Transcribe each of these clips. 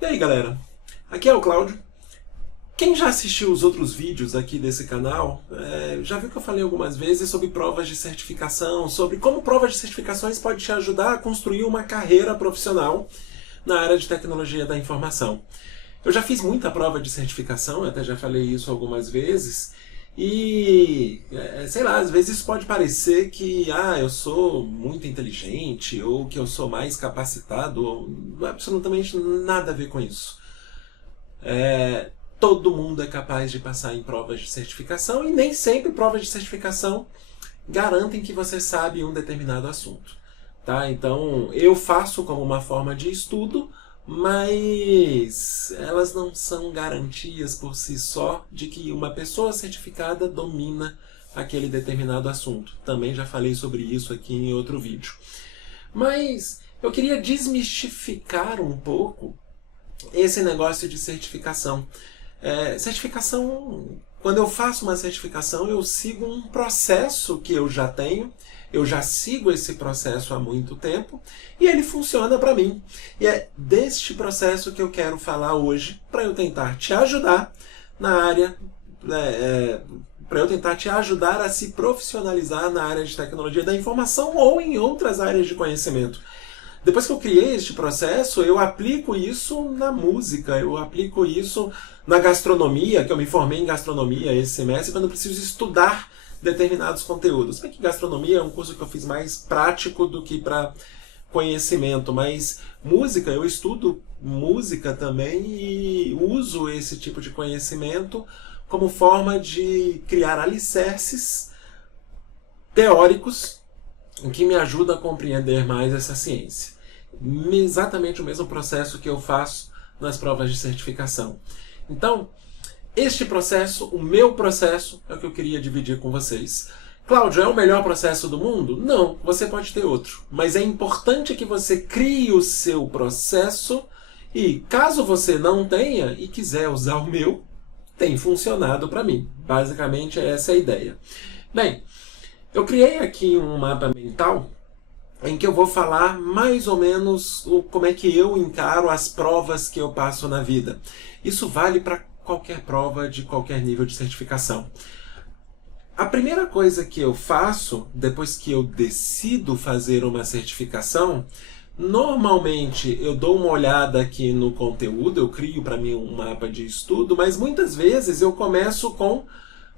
E aí galera, aqui é o Cláudio. Quem já assistiu os outros vídeos aqui desse canal, já viu que eu falei algumas vezes sobre provas de certificação, sobre como provas de certificações pode te ajudar a construir uma carreira profissional na área de tecnologia da informação. Eu já fiz muita prova de certificação, até já falei isso algumas vezes, e sei lá, às vezes pode parecer que eu sou muito inteligente ou que eu sou mais capacitado, ou absolutamente nada a ver com isso. Todo mundo é capaz de passar em provas de certificação e nem sempre provas de certificação garantem que você sabe um determinado assunto. Tá? Então, eu faço como uma forma de estudo, mas elas não são garantias por si só de que uma pessoa certificada domina aquele determinado assunto. Também já falei sobre isso aqui em outro vídeo. Mas eu queria desmistificar um pouco esse negócio de certificação. Certificação, quando eu faço uma certificação, eu sigo um processo que eu já tenho, eu já sigo esse processo há muito tempo e ele funciona para mim. E é deste processo que eu quero falar hoje para eu tentar te ajudar na área, para eu tentar te ajudar a se profissionalizar na área de tecnologia da informação ou em outras áreas de conhecimento. Depois que eu criei este processo, eu aplico isso na música, eu aplico isso na gastronomia, que eu me formei em gastronomia esse semestre, quando eu preciso estudar determinados conteúdos. Bem que gastronomia é um curso que eu fiz mais prático do que para conhecimento, mas música, eu estudo música também e uso esse tipo de conhecimento como forma de criar alicerces teóricos que me ajuda a compreender mais essa ciência. Exatamente o mesmo processo que eu faço nas provas de certificação. Então, este processo, o meu processo, é o que eu queria dividir com vocês. Cláudio, é o melhor processo do mundo? Não, você pode ter outro. Mas é importante que você crie o seu processo e, caso você não tenha e quiser usar o meu, tem funcionado para mim. Basicamente, essa é a ideia. Bem, eu criei aqui um mapa mental em que eu vou falar mais ou menos como é que eu encaro as provas que eu passo na vida. Isso vale para qualquer prova de qualquer nível de certificação. A primeira coisa que eu faço, depois que eu decido fazer uma certificação, normalmente eu dou uma olhada aqui no conteúdo, eu crio para mim um mapa de estudo, mas muitas vezes eu começo com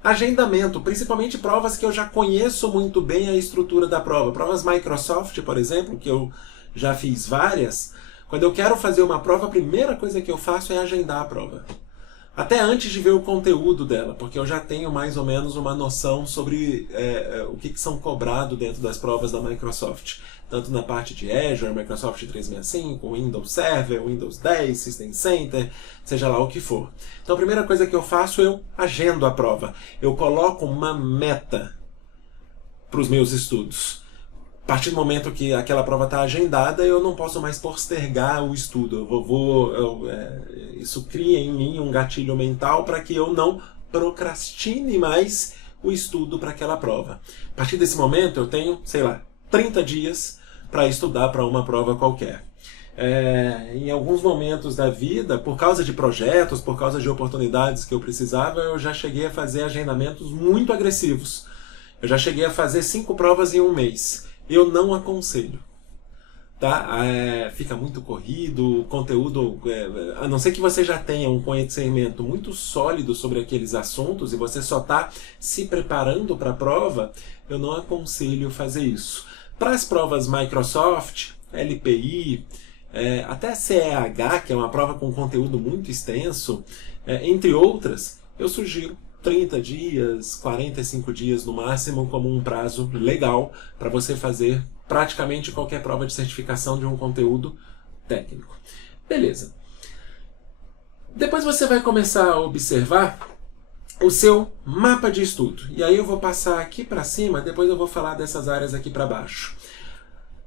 agendamento, principalmente provas que eu já conheço muito bem a estrutura da prova. Provas Microsoft, por exemplo, que eu já fiz várias. Quando eu quero fazer uma prova, a primeira coisa que eu faço é agendar a prova. Até antes de ver o conteúdo dela, porque eu já tenho mais ou menos uma noção sobre o que são cobrado dentro das provas da Microsoft. Tanto na parte de Azure, Microsoft 365, Windows Server, Windows 10, System Center, seja lá o que for. Então a primeira coisa que eu faço, eu agendo a prova. Eu coloco uma meta para os meus estudos. A partir do momento que aquela prova está agendada, eu não posso mais postergar o estudo. Isso cria em mim um gatilho mental para que eu não procrastine mais o estudo para aquela prova. A partir desse momento, eu tenho, sei lá, 30 dias para estudar para uma prova qualquer. Em alguns momentos da vida, por causa de projetos, por causa de oportunidades que eu precisava, eu já cheguei a fazer agendamentos muito agressivos. Eu já cheguei a fazer 5 provas em um mês. Eu não aconselho. Tá? Fica muito corrido, o conteúdo, a não ser que você já tenha um conhecimento muito sólido sobre aqueles assuntos e você só está se preparando para a prova, eu não aconselho fazer isso. Para as provas Microsoft, LPI, até CEH, que é uma prova com conteúdo muito extenso, entre outras, eu sugiro 30 dias, 45 dias no máximo como um prazo legal para você fazer praticamente qualquer prova de certificação de um conteúdo técnico. Beleza. Depois você vai começar a observar o seu mapa de estudo. E aí eu vou passar aqui para cima, depois eu vou falar dessas áreas aqui para baixo.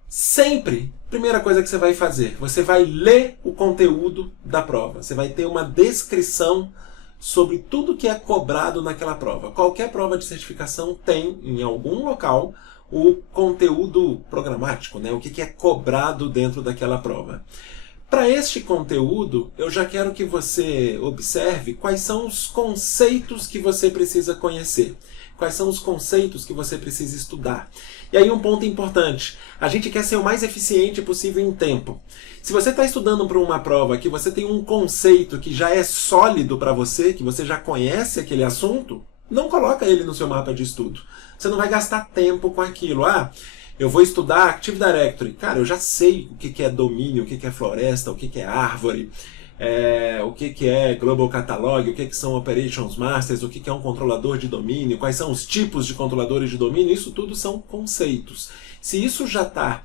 Sempre, primeira coisa que você vai fazer, você vai ler o conteúdo da prova. Você vai ter uma descrição sobre tudo que é cobrado naquela prova. Qualquer prova de certificação tem, em algum local, o conteúdo programático, né? O que é cobrado dentro daquela prova. Para este conteúdo, eu já quero que você observe quais são os conceitos que você precisa conhecer. Quais são os conceitos que você precisa estudar. E aí um ponto importante, a gente quer ser o mais eficiente possível em tempo. Se você está estudando para uma prova que você tem um conceito que já é sólido para você, que você já conhece aquele assunto, não coloca ele no seu mapa de estudo. Você não vai gastar tempo com aquilo. Ah, eu vou estudar Active Directory. Cara, eu já sei o que é domínio, o que é floresta, o que é árvore, o que é Global Catalog, o que são Operations Masters, o que é um controlador de domínio, quais são os tipos de controladores de domínio, isso tudo são conceitos. Se isso já está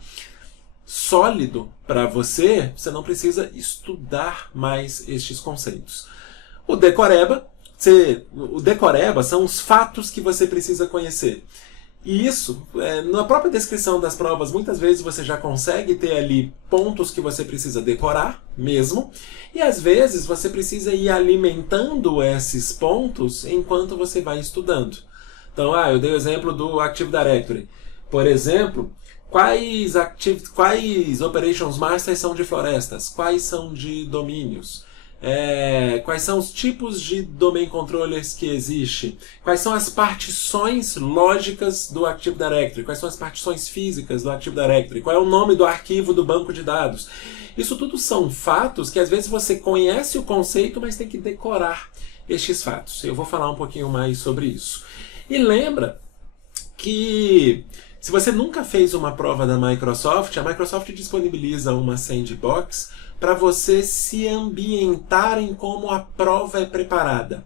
sólido para você, você não precisa estudar mais estes conceitos. O decoreba são os fatos que você precisa conhecer. E isso, na própria descrição das provas, muitas vezes você já consegue ter ali pontos que você precisa decorar mesmo, e às vezes você precisa ir alimentando esses pontos enquanto você vai estudando. Então, eu dei o exemplo do Active Directory. Por exemplo, quais Operations Masters são de florestas? Quais são de domínios? Quais são os tipos de domain controllers que existem? Quais são as partições lógicas do Active Directory? Quais são as partições físicas do Active Directory? Qual é o nome do arquivo do banco de dados? Isso tudo são fatos que às vezes você conhece o conceito, mas tem que decorar estes fatos. Eu vou falar um pouquinho mais sobre isso. E lembra que se você nunca fez uma prova da Microsoft, a Microsoft disponibiliza uma sandbox para você se ambientar em como a prova é preparada.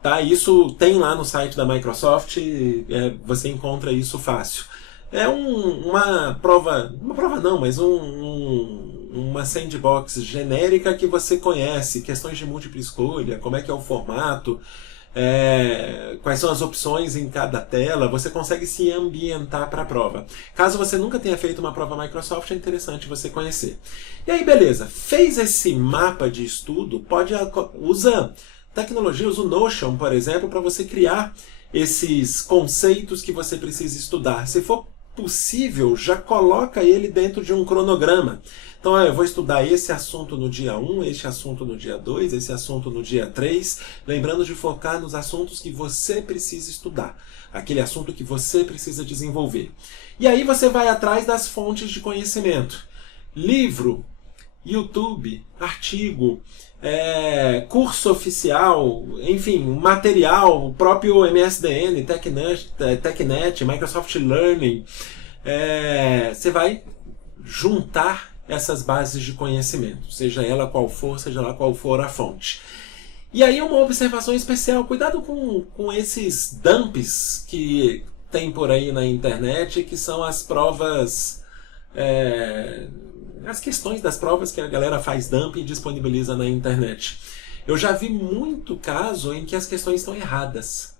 Tá? Isso tem lá no site da Microsoft, você encontra isso fácil. É uma sandbox genérica que você conhece, questões de múltipla escolha, como é que é o formato, quais são as opções em cada tela, você consegue se ambientar para a prova. Caso você nunca tenha feito uma prova Microsoft, é interessante você conhecer. E aí, beleza, fez esse mapa de estudo, usa tecnologia, usa o Notion, por exemplo, para você criar esses conceitos que você precisa estudar. Se for possível, já coloca ele dentro de um cronograma. Então, eu vou estudar esse assunto no dia 1, esse assunto no dia 2, esse assunto no dia 3, lembrando de focar nos assuntos que você precisa estudar, aquele assunto que você precisa desenvolver. E aí você vai atrás das fontes de conhecimento. Livro, YouTube, artigo, curso oficial, enfim, material, o próprio MSDN, TechNet, Microsoft Learning. Você vai juntar essas bases de conhecimento, seja ela qual for, seja lá qual for a fonte. E aí uma observação especial, cuidado com esses dumps que tem por aí na internet, que são as provas, as questões das provas que a galera faz dump e disponibiliza na internet. Eu já vi muito caso em que as questões estão erradas.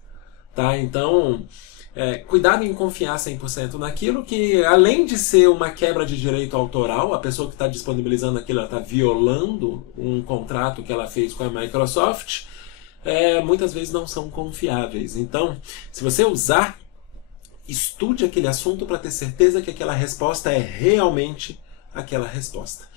Tá? Então, cuidado em confiar 100% naquilo que, além de ser uma quebra de direito autoral, a pessoa que está disponibilizando aquilo está violando um contrato que ela fez com a Microsoft, muitas vezes não são confiáveis. Então, se você usar, estude aquele assunto para ter certeza que aquela resposta é realmente aquela resposta.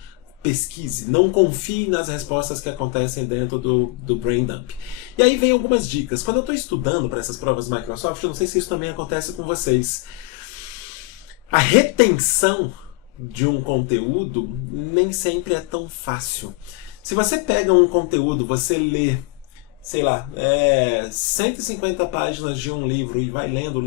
Pesquise, não confie nas respostas que acontecem dentro do Brain Dump. E aí vem algumas dicas. Quando eu estou estudando para essas provas Microsoft, eu não sei se isso também acontece com vocês. A retenção de um conteúdo nem sempre é tão fácil. Se você pega um conteúdo, você lê, sei lá, 150 páginas de um livro e vai lendo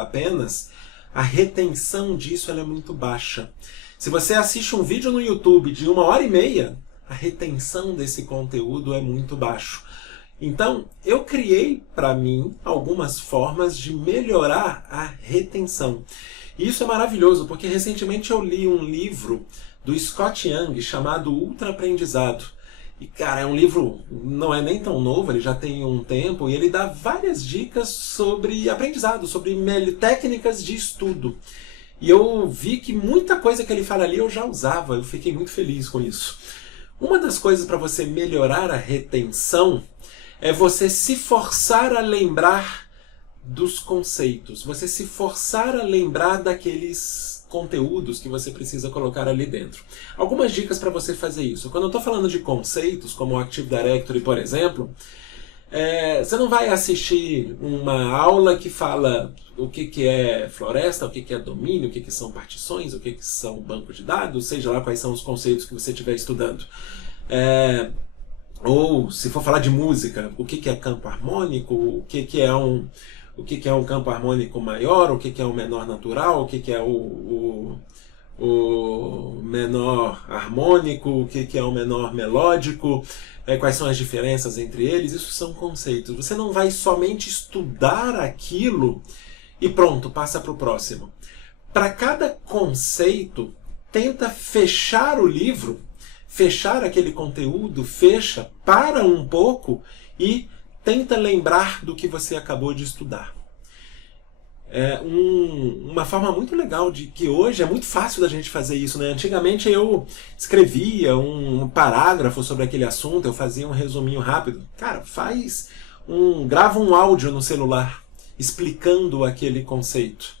apenas, a retenção disso ela é muito baixa. Se você assiste um vídeo no YouTube de 1h30, a retenção desse conteúdo é muito baixo. Então, eu criei para mim algumas formas de melhorar a retenção. E isso é maravilhoso, porque recentemente eu li um livro do Scott Young chamado Ultra Aprendizado. E, cara, é um livro, não é nem tão novo, ele já tem um tempo, e ele dá várias dicas sobre aprendizado, sobre técnicas de estudo. E eu vi que muita coisa que ele fala ali eu já usava, eu fiquei muito feliz com isso. Uma das coisas para você melhorar a retenção é você se forçar a lembrar dos conceitos, você se forçar a lembrar daqueles conteúdos que você precisa colocar ali dentro. Algumas dicas para você fazer isso. Quando eu estou falando de conceitos, como o Active Directory, por exemplo, você não vai assistir uma aula que fala o que é floresta, o que é domínio, o que são partições, o que são banco de dados, seja lá quais são os conceitos que você estiver estudando. Ou, se for falar de música, o que é campo harmônico, o que é um campo harmônico maior, o que é um menor natural, o que é o menor harmônico, o que é o menor melódico, quais são as diferenças entre eles. Isso são conceitos. Você não vai somente estudar aquilo e pronto, passa para o próximo. Para cada conceito, tenta fechar o livro, fechar aquele conteúdo, fecha, para um pouco e tenta lembrar do que você acabou de estudar. Uma forma muito legal de que hoje é muito fácil da gente fazer isso, né? Antigamente eu escrevia um parágrafo sobre aquele assunto, eu fazia um resuminho rápido. Cara, grava um áudio no celular explicando aquele conceito.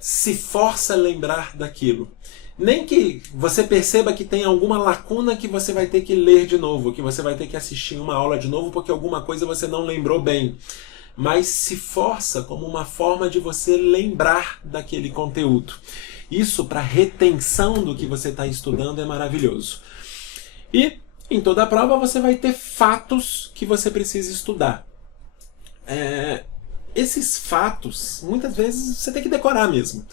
Se força a lembrar daquilo. Nem que você perceba que tem alguma lacuna que você vai ter que ler de novo, que você vai ter que assistir uma aula de novo porque alguma coisa você não lembrou bem. Mas se força como uma forma de você lembrar daquele conteúdo. Isso, para retenção do que você está estudando, é maravilhoso. E em toda a prova você vai ter fatos que você precisa estudar. Esses fatos, muitas vezes, você tem que decorar mesmo.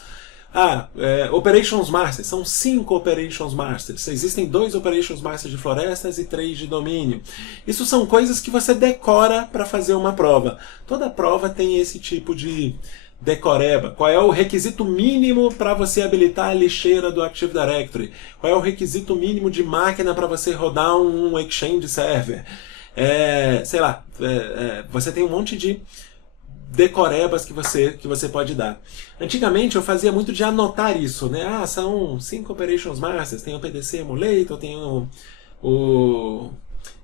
Operations Masters, são 5 Operations Masters. Existem 2 Operations Masters de florestas e 3 de domínio. Isso são coisas que você decora para fazer uma prova. Toda prova tem esse tipo de decoreba. Qual é o requisito mínimo para você habilitar a lixeira do Active Directory? Qual é o requisito mínimo de máquina para você rodar um Exchange Server? Você tem um monte de decorebas que você pode dar. Antigamente eu fazia muito de anotar isso, né? São 5 Operations Masters, tem o PDC Emulator, tem o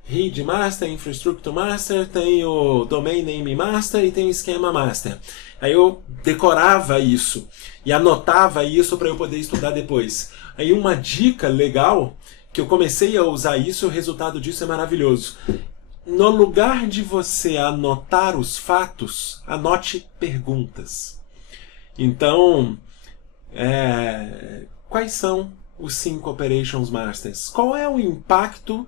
Read Master, Infrastructure Master, tem o Domain Name Master e tem o Schema Master. Aí eu decorava isso e anotava isso para eu poder estudar depois. Aí uma dica legal, que eu comecei a usar isso, o resultado disso é maravilhoso. No lugar de você anotar os fatos, anote perguntas. Então, quais são os 5 Operations Masters? Qual é o impacto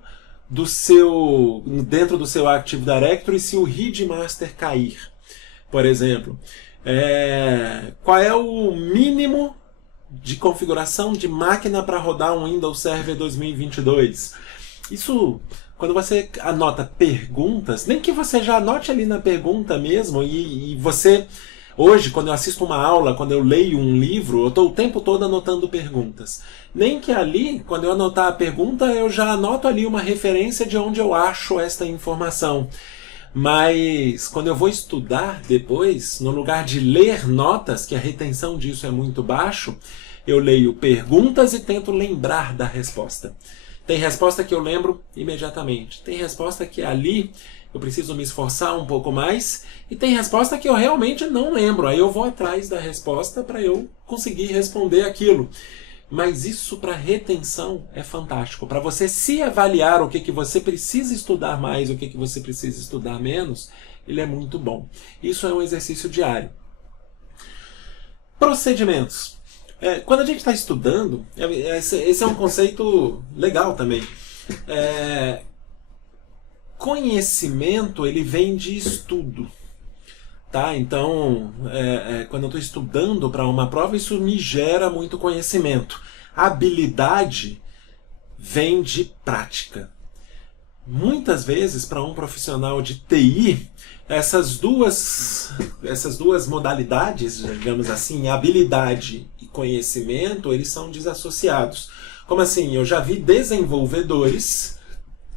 dentro do seu Active Directory se o Read Master cair, por exemplo? Qual é o mínimo de configuração de máquina para rodar um Windows Server 2022? Isso, quando você anota perguntas, nem que você já anote ali na pergunta mesmo, e você, hoje, quando eu assisto uma aula, quando eu leio um livro, eu estou o tempo todo anotando perguntas. Nem que ali, quando eu anotar a pergunta, eu já anoto ali uma referência de onde eu acho esta informação. Mas quando eu vou estudar depois, no lugar de ler notas, que a retenção disso é muito baixo, eu leio perguntas e tento lembrar da resposta. Tem resposta que eu lembro imediatamente. Tem resposta que ali eu preciso me esforçar um pouco mais. E tem resposta que eu realmente não lembro. Aí eu vou atrás da resposta para eu conseguir responder aquilo. Mas isso para retenção é fantástico. Para você se avaliar o que você precisa estudar mais, o que você precisa estudar menos, ele é muito bom. Isso é um exercício diário. Procedimentos. Quando a gente está estudando, esse é um conceito legal também. Conhecimento, ele vem de estudo. Tá? Então, quando eu estou estudando para uma prova, isso me gera muito conhecimento. Habilidade vem de prática. Muitas vezes, para um profissional de TI, essas duas modalidades, digamos assim, habilidade e conhecimento, eles são desassociados. Como assim? Eu já vi desenvolvedores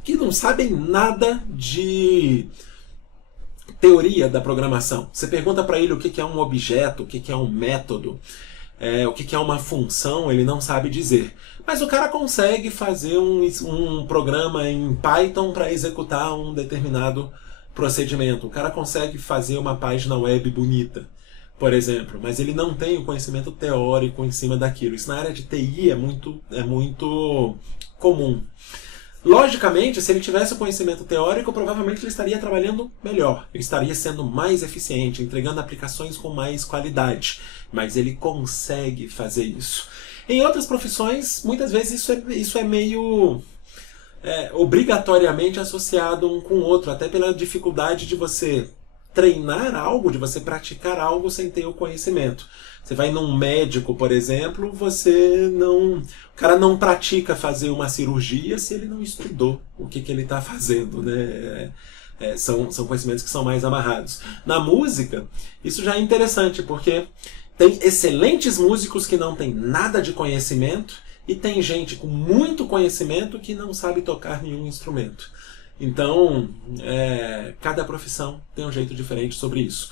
que não sabem nada de teoria da programação. Você pergunta para ele o que é um objeto, o que é um método, o que é uma função, ele não sabe dizer. Mas o cara consegue fazer um programa em Python para executar um determinado procedimento. O cara consegue fazer uma página web bonita. por exemplo, mas ele não tem o conhecimento teórico em cima daquilo. Isso na área de TI é muito comum. Logicamente, se ele tivesse o conhecimento teórico, provavelmente ele estaria trabalhando melhor, ele estaria sendo mais eficiente, entregando aplicações com mais qualidade, mas ele consegue fazer isso. Em outras profissões, muitas vezes isso é meio obrigatoriamente associado um com o outro, até pela dificuldade de você treinar algo, de você praticar algo sem ter o conhecimento. Você vai num médico, por exemplo, o cara não pratica fazer uma cirurgia se ele não estudou o que ele está fazendo, né? São conhecimentos que são mais amarrados. Na música, isso já é interessante, porque tem excelentes músicos que não têm nada de conhecimento e tem gente com muito conhecimento que não sabe tocar nenhum instrumento. Então, cada profissão tem um jeito diferente sobre isso.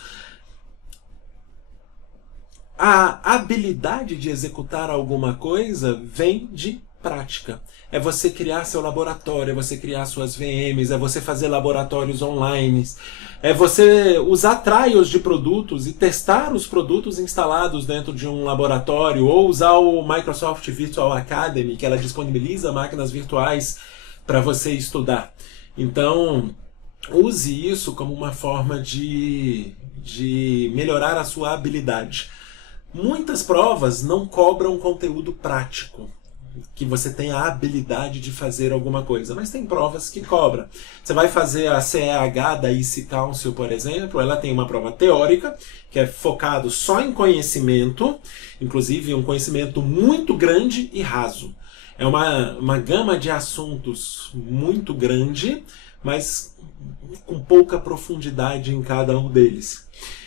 A habilidade de executar alguma coisa vem de prática. É você criar seu laboratório, é você criar suas VMs, é você fazer laboratórios online, é você usar trials de produtos e testar os produtos instalados dentro de um laboratório, ou usar o Microsoft Virtual Academy, que ela disponibiliza máquinas virtuais para você estudar. Então, use isso como uma forma de melhorar a sua habilidade. Muitas provas não cobram conteúdo prático, que você tenha a habilidade de fazer alguma coisa, mas tem provas que cobram. Você vai fazer a CEH da IC Council, por exemplo, ela tem uma prova teórica, que é focado só em conhecimento, inclusive um conhecimento muito grande e raso. É uma gama de assuntos muito grande, mas com pouca profundidade em cada um deles.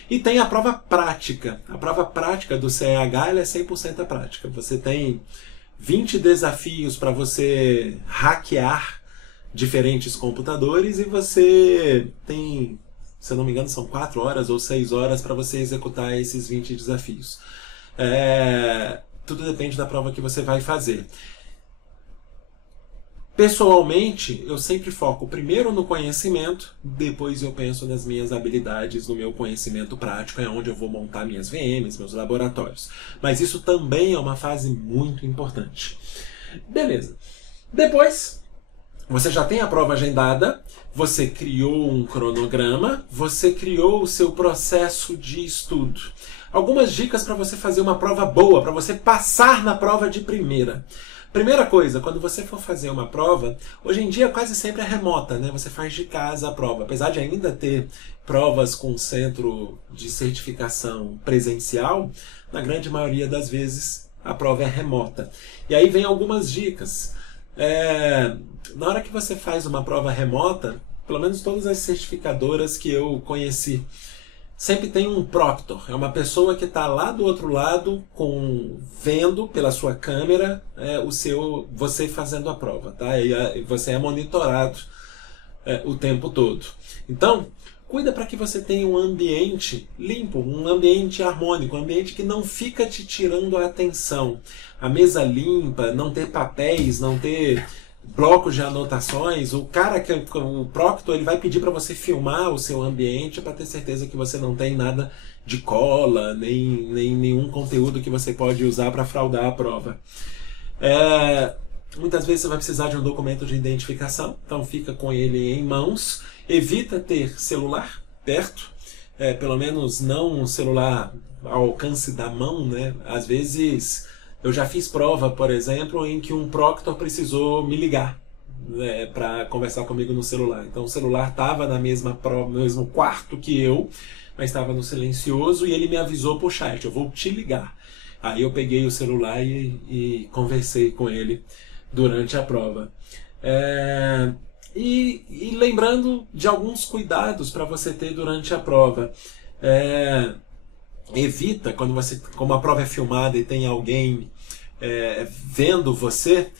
E tem a prova prática. A prova prática do CEH ela é 100% prática. Você tem 20 desafios para você hackear diferentes computadores e você tem, se eu não me engano, são 4 horas ou 6 horas para você executar esses 20 desafios. Tudo depende da prova que você vai fazer. Pessoalmente, eu sempre foco primeiro no conhecimento, depois eu penso nas minhas habilidades, no meu conhecimento prático, é onde eu vou montar minhas VMs, meus laboratórios. Mas isso também é uma fase muito importante. Beleza. Depois, você já tem a prova agendada, você criou um cronograma, você criou o seu processo de estudo. Algumas dicas para você fazer uma prova boa, para você passar na prova de primeira. Primeira coisa, quando você for fazer uma prova, hoje em dia quase sempre é remota, né? Você faz de casa a prova. Apesar de ainda ter provas com centro de certificação presencial, na grande maioria das vezes a prova é remota. E aí vem algumas dicas. Na hora que você faz uma prova remota, pelo menos todas as certificadoras que eu conheci, sempre tem um proctor, é uma pessoa que está lá do outro lado vendo pela sua câmera você fazendo a prova, tá? E você é monitorado o tempo todo. Então, cuida para que você tenha um ambiente limpo, um ambiente harmônico, um ambiente que não fica te tirando a atenção. A mesa limpa, não ter papéis, não ter blocos de anotações. O proctor, ele vai pedir para você filmar o seu ambiente para ter certeza que você não tem nada de cola, nem nenhum conteúdo que você pode usar para fraudar a prova. Muitas vezes você vai precisar de um documento de identificação, então fica com ele em mãos. Evita ter celular perto, pelo menos não um celular ao alcance da mão, né? Às vezes eu já fiz prova, por exemplo, em que um proctor precisou me ligar, né, para conversar comigo no celular. Então o celular estava no mesmo quarto que eu, mas estava no silencioso e ele me avisou por chat, eu vou te ligar. Aí eu peguei o celular e conversei com ele durante a prova. E lembrando de alguns cuidados para você ter durante a prova. Evita, como a prova é filmada e tem alguém vendo você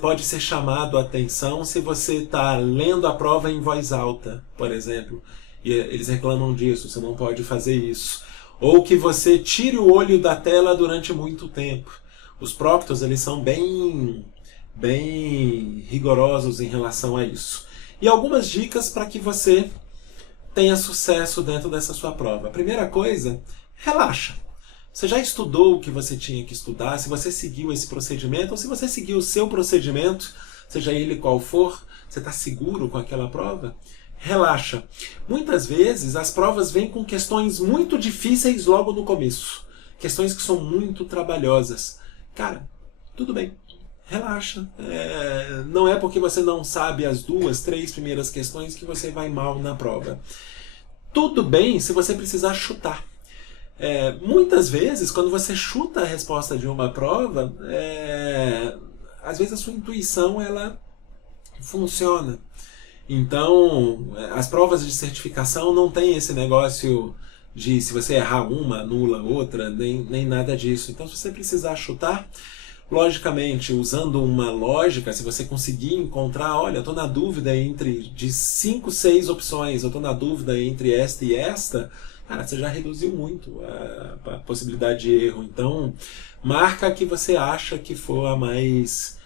pode ser chamado a atenção se você está lendo a prova em voz alta, por exemplo. E eles reclamam disso, você não pode fazer isso. Ou que você tire o olho da tela durante muito tempo. Os proctors, eles são bem rigorosos em relação a isso. E algumas dicas para que você tenha sucesso dentro dessa sua prova. A primeira coisa, relaxa. Você já estudou o que você tinha que estudar, se você seguiu esse procedimento, ou se você seguiu o seu procedimento, seja ele qual for, você está seguro com aquela prova? Relaxa. Muitas vezes as provas vêm com questões muito difíceis logo no começo. Questões que são muito trabalhosas. Cara, tudo bem. Relaxa. Não é porque você não sabe as 2, 3 primeiras questões que você vai mal na prova. Tudo bem se você precisar chutar. Muitas vezes, quando você chuta a resposta de uma prova, às vezes a sua intuição ela funciona. Então, as provas de certificação não tem esse negócio de se você errar uma, anula outra, nem nada disso. Então, se você precisar chutar, logicamente, usando uma lógica, se você conseguir encontrar, olha, eu estou na dúvida de 5, 6 opções, eu estou na dúvida entre esta e esta, cara, você já reduziu muito a possibilidade de erro. Então, marca a que você acha que for a mais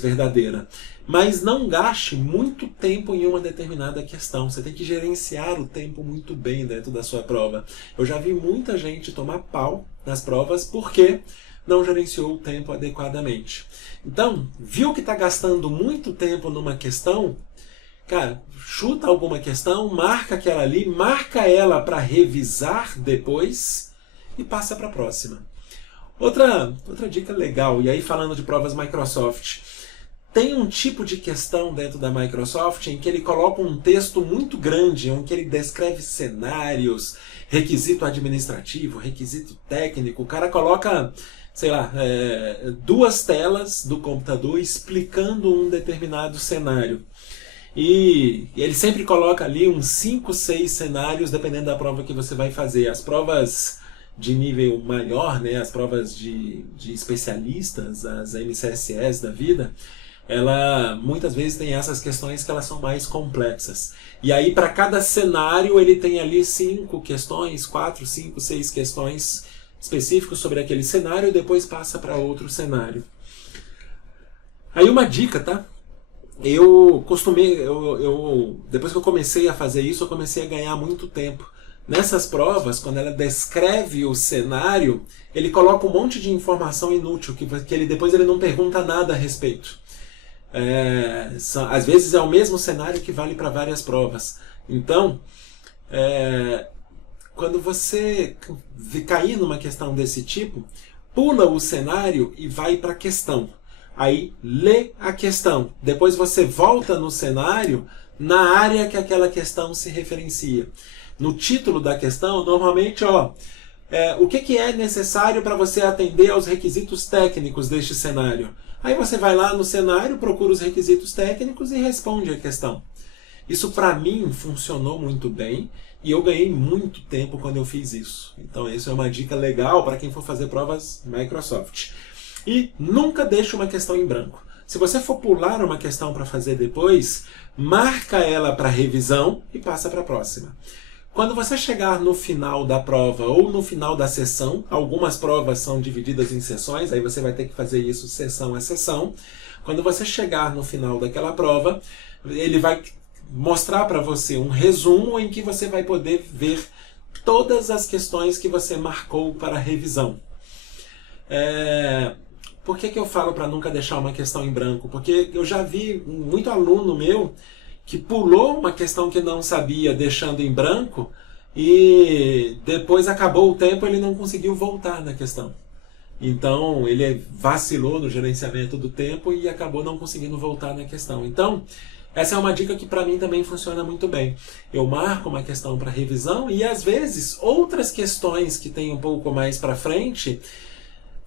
verdadeira. Mas não gaste muito tempo em uma determinada questão. Você tem que gerenciar o tempo muito bem dentro da sua prova. Eu já vi muita gente tomar pau nas provas porque não gerenciou o tempo adequadamente. Então, viu que está gastando muito tempo numa questão? Cara, chuta alguma questão, marca aquela ali, marca ela para revisar depois e passa para a próxima. Outra dica legal, e aí falando de provas Microsoft, tem um tipo de questão dentro da Microsoft em que ele coloca um texto muito grande, em que ele descreve cenários, requisito administrativo, requisito técnico. O cara coloca, sei lá, 2 telas do computador explicando um determinado cenário. E ele sempre coloca ali uns 5, 6 cenários, dependendo da prova que você vai fazer. As provas de nível maior, né, as provas de especialistas, as MCSS da vida, ela muitas vezes tem essas questões que elas são mais complexas. E aí para cada cenário ele tem ali 5 questões, 4, 5, 6 questões específicas sobre aquele cenário e depois passa para outro cenário. Aí uma dica, tá? Depois que eu comecei a fazer isso, eu comecei a ganhar muito tempo. Nessas provas, quando ela descreve o cenário, ele coloca um monte de informação inútil, que depois ele não pergunta nada a respeito. Às vezes é o mesmo cenário que vale para várias provas. Então, quando você cair numa questão desse tipo, pula o cenário e vai para a questão. Aí lê a questão. Depois você volta no cenário na área que aquela questão se referencia. No título da questão, normalmente, o que é necessário para você atender aos requisitos técnicos deste cenário? Aí você vai lá no cenário, procura os requisitos técnicos e responde a questão. Isso para mim funcionou muito bem e eu ganhei muito tempo quando eu fiz isso. Então isso é uma dica legal para quem for fazer provas Microsoft. E nunca deixe uma questão em branco. Se você for pular uma questão para fazer depois, marca ela para revisão e passa para a próxima. Quando você chegar no final da prova ou no final da sessão, algumas provas são divididas em sessões, aí você vai ter que fazer isso sessão a sessão. Quando você chegar no final daquela prova, ele vai mostrar para você um resumo em que você vai poder ver todas as questões que você marcou para revisão. Por que eu falo para nunca deixar uma questão em branco? Porque eu já vi muito aluno meu que pulou uma questão que não sabia, deixando em branco, e depois acabou o tempo e ele não conseguiu voltar na questão. Então ele vacilou no gerenciamento do tempo e acabou não conseguindo voltar na questão. Então essa é uma dica que para mim também funciona muito bem. Eu marco uma questão para revisão e às vezes outras questões que tem um pouco mais para frente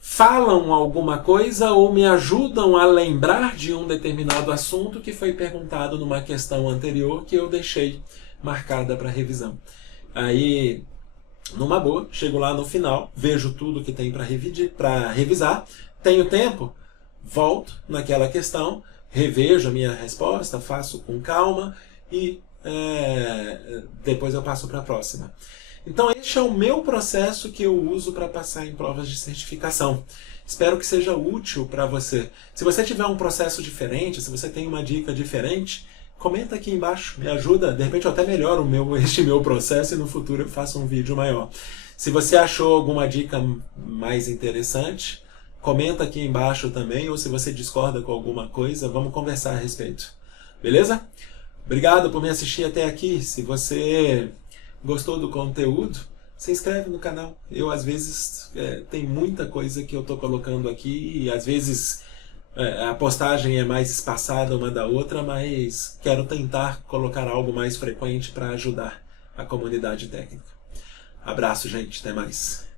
falam alguma coisa ou me ajudam a lembrar de um determinado assunto que foi perguntado numa questão anterior que eu deixei marcada para revisão. Aí, numa boa, chego lá no final, vejo tudo que tem para revisar, tenho tempo, volto naquela questão, revejo a minha resposta, faço com calma e depois eu passo para a próxima. Então este é o meu processo que eu uso para passar em provas de certificação. Espero que seja útil para você. Se você tiver um processo diferente, se você tem uma dica diferente, comenta aqui embaixo, me ajuda, de repente eu até melhoro este meu processo e no futuro eu faço um vídeo maior. Se você achou alguma dica mais interessante, comenta aqui embaixo também, ou se você discorda com alguma coisa, vamos conversar a respeito. Beleza? Obrigado por me assistir até aqui. Se você gostou do conteúdo, se inscreve no canal. Eu, às vezes, tem muita coisa que eu estou colocando aqui e, às vezes, a postagem é mais espaçada uma da outra, mas quero tentar colocar algo mais frequente para ajudar a comunidade técnica. Abraço, gente. Até mais.